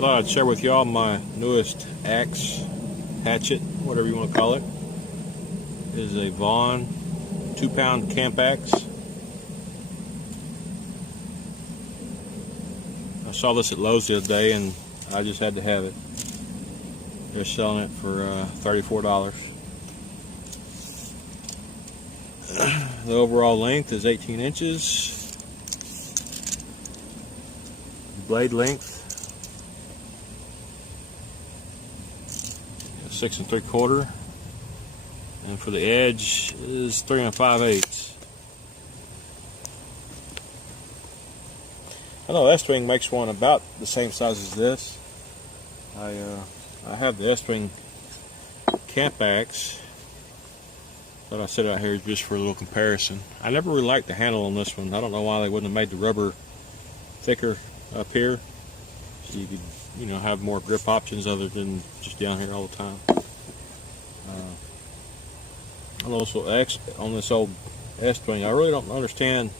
I thought I'd share with y'all my newest axe, hatchet, whatever you want to call it. It is a Vaughn 2-pound camp axe. I saw this at Lowe's the other day and I just had to have it. They're selling it for $34. The overall length is 18 inches. Blade length 6 3/4, and for the edge is 3 5/8. I know Estwing makes one about the same size as this. I have the Estwing camp axe that I set out here just for a little comparison. I never really liked the handle on this one. I don't know why they wouldn't have made the rubber thicker up here, so you could, have more grip options other than just down here all the time. On this old Estwing, I really don't understand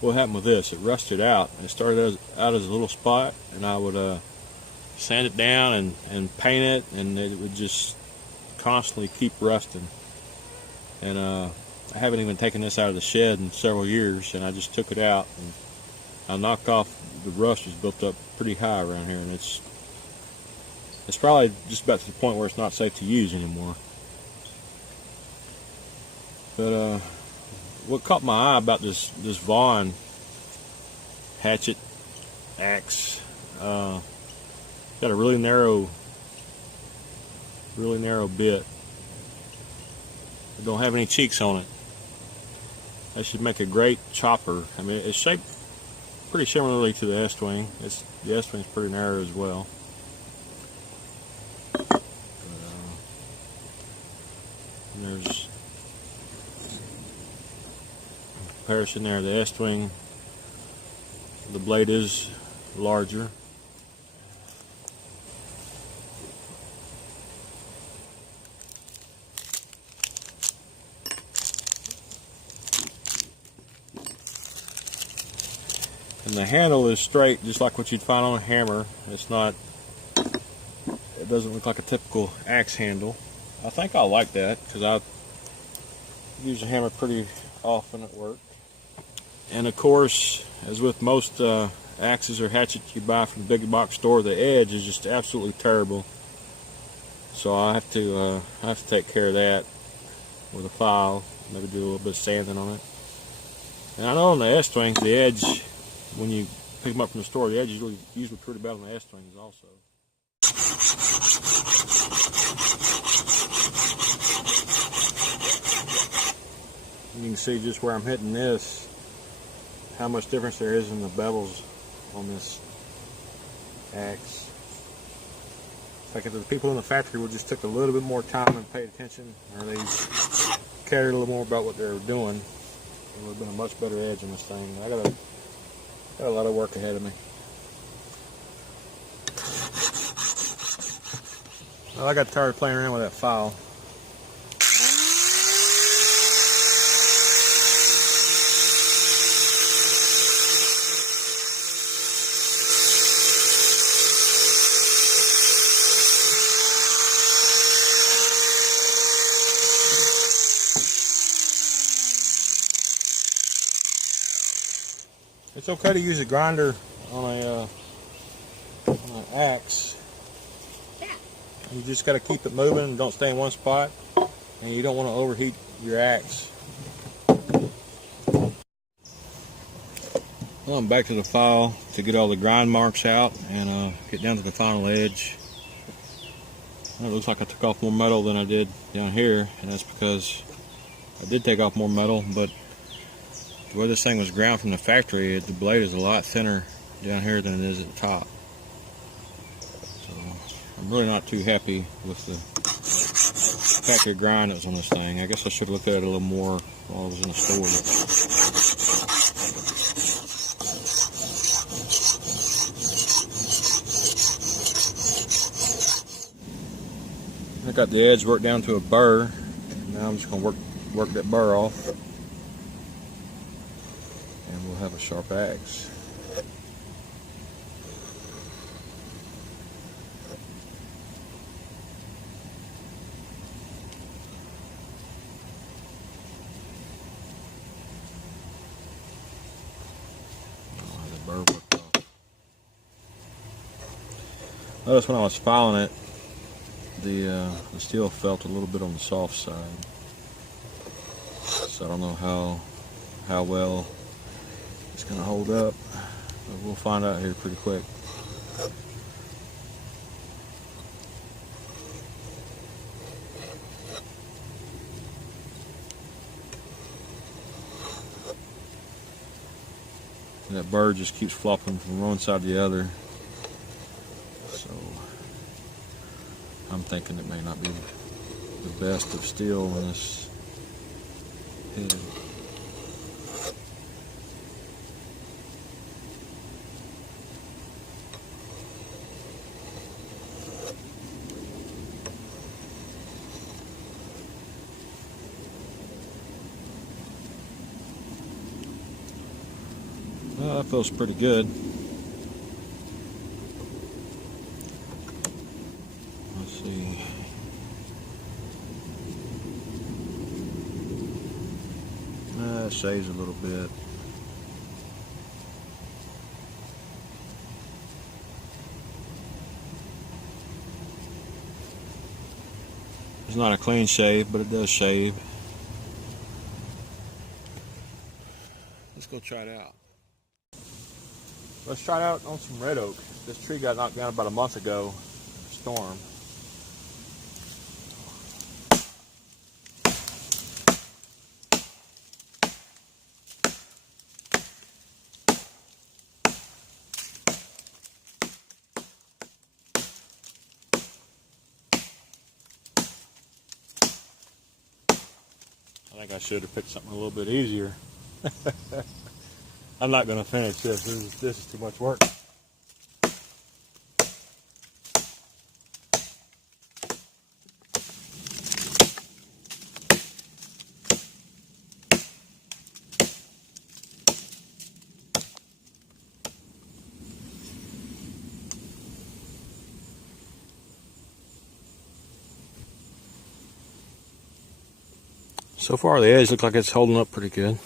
what happened with this. It rusted out. It started out as a little spot, and I would sand it down and paint it, and it would just constantly keep rusting. And I haven't even taken this out of the shed in several years, and I just took it out and I knocked off. The rust was built up pretty high around here, and it's probably just about to the point where it's not safe to use anymore. But what caught my eye about this Vaughn hatchet axe, got a really narrow bit. It don't have any cheeks on it. That should make a great chopper. I mean, it's shaped pretty similarly to the Estwing. The Estwing's pretty narrow as well. But, there's a comparison there. The Estwing, the blade is larger. And the handle is straight, just like what you'd find on a hammer. It doesn't look like a typical axe handle. I think I like that because I use a hammer pretty often at work. And of course, as with most axes or hatchets you buy from the big box store, the edge is just absolutely terrible. So I have to take care of that with a file. Maybe do a little bit of sanding on it. And I know on the Estwings, the edge, when you pick them up from the store, the edge is usually pretty bad on the Estwings also. You can see just where I'm hitting this, how much difference there is in the bevels on this axe. It's like if the people in the factory would just took a little bit more time and paid attention, or they cared a little more about what they were doing, it would have been a much better edge on this thing. I got a lot of work ahead of me. Well, I got tired of playing around with that file. It's okay to use a grinder on an axe. You just got to keep it moving, don't stay in one spot, and you don't want to overheat your axe. Well, I'm back to the file to get all the grind marks out and get down to the final edge. It looks like I took off more metal than I did down here, and that's because I did take off more metal, but the way this thing was ground from the factory, the blade is a lot thinner down here than it is at the top. So I'm really not too happy with the factory grind that was on this thing. I guess I should have looked at it a little more while I was in the store. I got the edge worked down to a burr. Now I'm just going to work that burr off, and we'll have a sharp axe. burr worked off. Notice when I was filing it, the steel felt a little bit on the soft side. So I don't know how well it's going to hold up, but we'll find out here pretty quick. And that burr just keeps flopping from one side to the other, so I'm thinking it may not be the best of steel in this head. Well, that feels pretty good. Let's see. It shaves a little bit. It's not a clean shave, but it does shave. Let's go try it out. Let's try it out on some red oak. This tree got knocked down about a month ago in a storm. I think I should have picked something a little bit easier. I'm not going to finish this. This is too much work. So far the edge looks like it's holding up pretty good.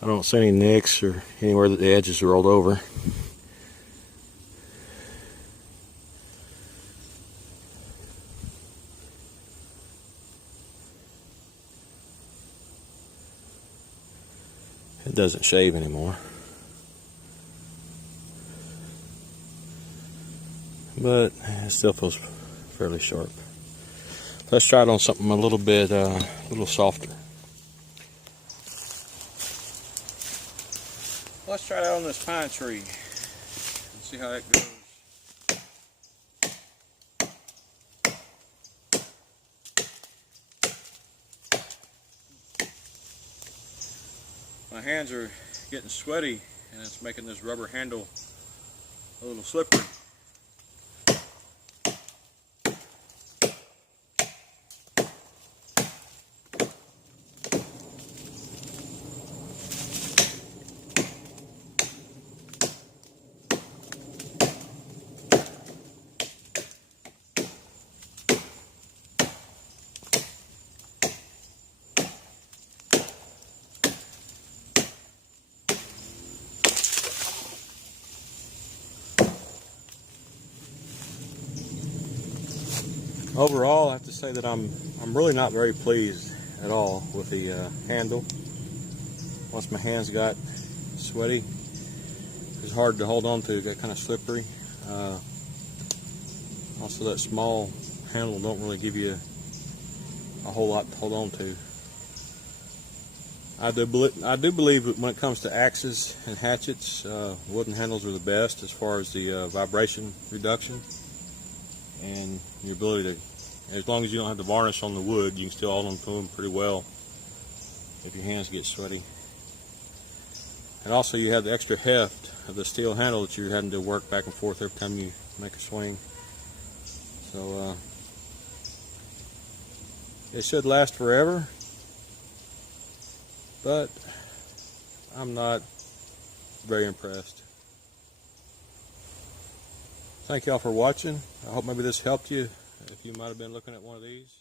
I don't see any nicks or anywhere that the edges are rolled over. It doesn't shave anymore. But it still feels fairly sharp. Let's try it on something a little bit, softer. Let's try it out on this pine tree and see how that goes. My hands are getting sweaty and it's making this rubber handle a little slippery. Overall, I have to say that I'm really not very pleased at all with the handle. Once my hands got sweaty, it's hard to hold on to. It got kind of slippery. Also, that small handle don't really give you a whole lot to hold on to. I do believe that when it comes to axes and hatchets, wooden handles are the best as far as the vibration reduction and your ability to, as long as you don't have the varnish on the wood, you can still hold on to them pretty well if your hands get sweaty. And also you have the extra heft of the steel handle that you're having to work back and forth every time you make a swing. So it should last forever, but I'm not very impressed. Thank y'all for watching. I hope maybe this helped you if you might have been looking at one of these.